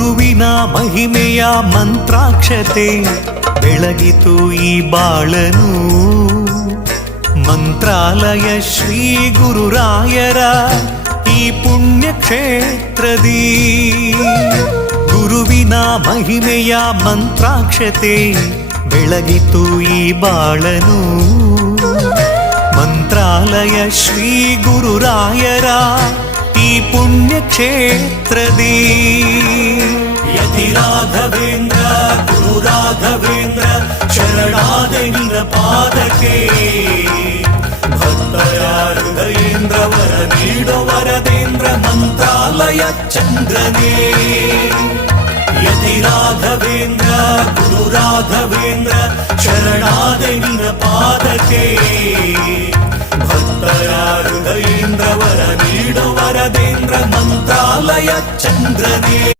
ಗುರುವಿನ ಮಹಿಮೆಯ ಮಂತ್ರಾಕ್ಷತೆ ಬೆಳಗಿತು ಈ ಬಾಳನು. ಮಂತ್ರಾಲಯ ಶ್ರೀ ಗುರುರಾಯರ ಈ ಪುಣ್ಯ ಕ್ಷೇತ್ರದಿ ಗುರುವಿನ ಮಹಿಮೆಯ ಮಂತ್ರಾಕ್ಷತೆ ಬೆಳಗಿತು ಈ ಬಾಳನು. ಮಂತ್ರಾಲಯ ಶ್ರೀ ಗುರುರಾಯರ ಈ ಪುಣ್ಯ ಕ್ಷೇತ್ರದಿ ಯತಿ ರಾಘವೇಂದ್ರ ಗುರು ರಾಘವೇಂದ್ರ ಶರಣಾದೆ ನಿನ್ನ ಪಾದಕ್ಕೆ. ಭಕ್ತರ ಹೃದಯೇಂದ್ರ ವರ ನೀಡೋ ವರದೇಂದ್ರ ಮಂತ್ರಾಲಯ ಚಂದ್ರನೇ. ಯತಿ ರಾಘವೇಂದ್ರ ಗುರು ರಾಘವೇಂದ್ರ ಶರಣಾದೆ ನಿನ್ನ ಪಾದಕ್ಕೆ. ಭಕ್ತರ ಹೃದಯೇಂದ್ರ ವರ ನೀಡೋ ವರದೇಂದ್ರ ಮಂತ್ರಾಲಯ ಚಂದ್ರನೇ.